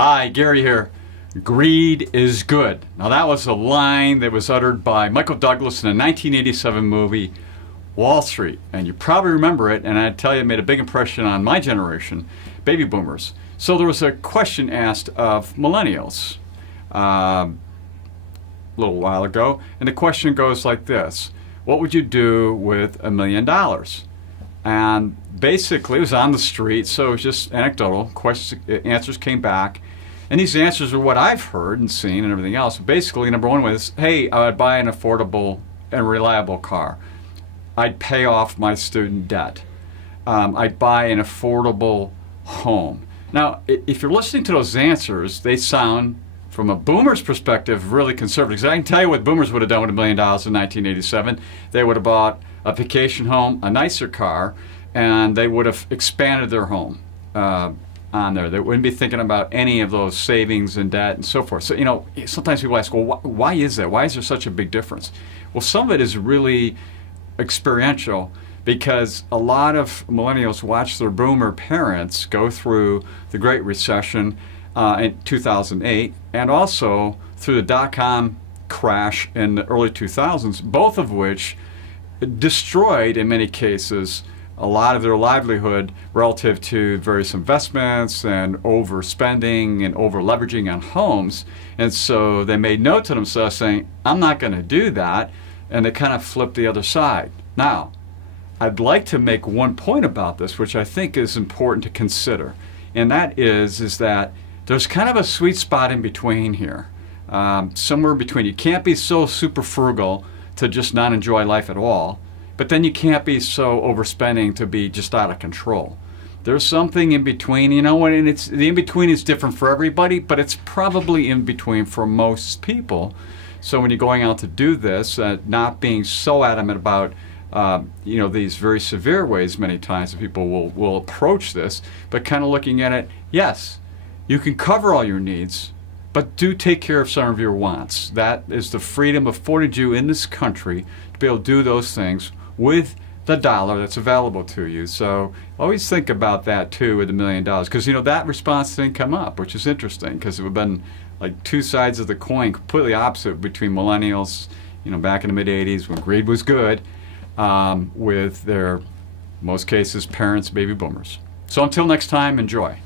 Hi, Gary here. Greed is good. Now, that was a line that was uttered by Michael Douglas in a 1987 movie, Wall Street. And you probably remember it, and I tell you, it made a big impression on my generation, baby boomers. So there was a question asked of millennials a little while ago, and the question goes like this: what would you do with $1 million? And basically, it was on the street, so it was just anecdotal. Answers came back. And these answers are what I've heard and seen and everything else. Basically, number one was, hey, I'd buy an affordable and reliable car. I'd pay off my student debt. I'd buy an affordable home. Now, if you're listening to those answers, they sound, from a boomer's perspective, really conservative. 'Cause I can tell you what boomers would have done with $1 million in 1987. They would have bought a vacation home, a nicer car, and they would have expanded their home on there. They wouldn't be thinking about any of those savings and debt and so forth. So, sometimes people ask, well, why is that? Why is there such a big difference? Well, some of it is really experiential, because a lot of millennials watch their boomer parents go through the Great Recession in 2008, and also through the dot-com crash in the early 2000s, both of which destroyed, in many cases, a lot of their livelihood relative to various investments and overspending and over leveraging on homes. And so they made note to themselves saying, I'm not going to do that. And they kind of flipped the other side. Now, I'd like to make one point about this, which I think is important to consider. And that is that there's kind of a sweet spot in between here. Somewhere in between. You can't be so super frugal to just not enjoy life at all. But then you can't be so overspending to be just out of control. There's something in between, and the in between is different for everybody, but it's probably in between for most people. So when you're going out to do this, not being so adamant about these very severe ways many times that people will approach this, but kind of looking at it, yes, you can cover all your needs, but do take care of some of your wants. That is the freedom afforded you in this country to be able to do those things with the dollar that's available to you. So always think about that too with $1 million, because that response didn't come up, which is interesting, because it would have been like two sides of the coin, completely opposite between millennials, back in the mid 80s when greed was good, with their, most cases, parents, baby boomers. So until next time, enjoy.